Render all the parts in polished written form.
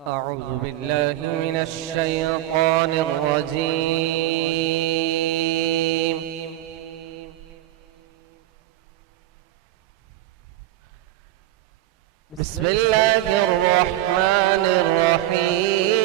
أعوذ بالله من الشيطان الرجيم. بسم الله الرحمن الرحيم.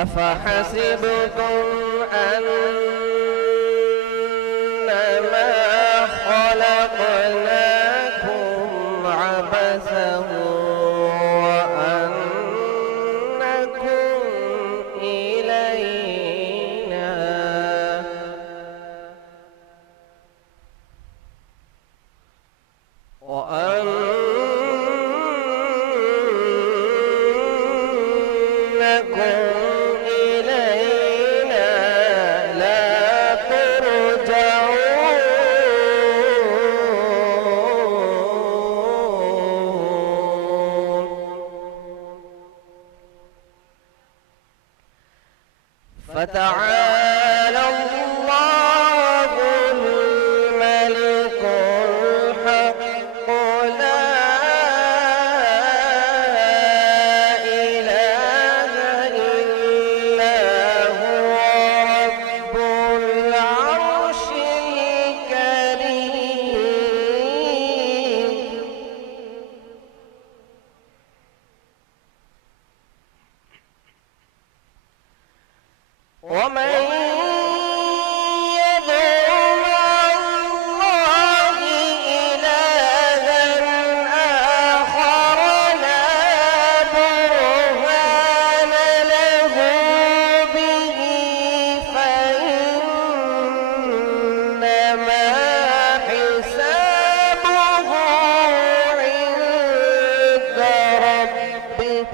أفحسبتم أنما خلقناكم عبثا وأنكم إلينا فتعالى الله الملك الحق لا إله إلا هو رب العرش الكريم. ومن يدع مع الله إلها آخر لا برهان له به فإنما حسابه عند ربه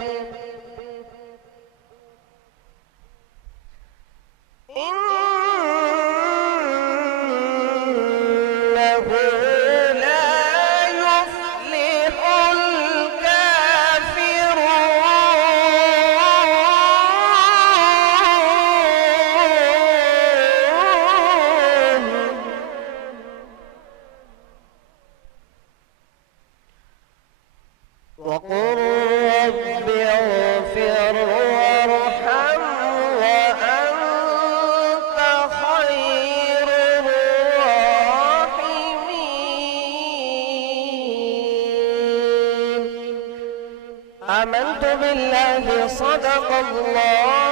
إنه لا يفلح الكافرون. وقل رب اغفر وارحم وأنت خير الراحمين. آمنت بالله صدق الله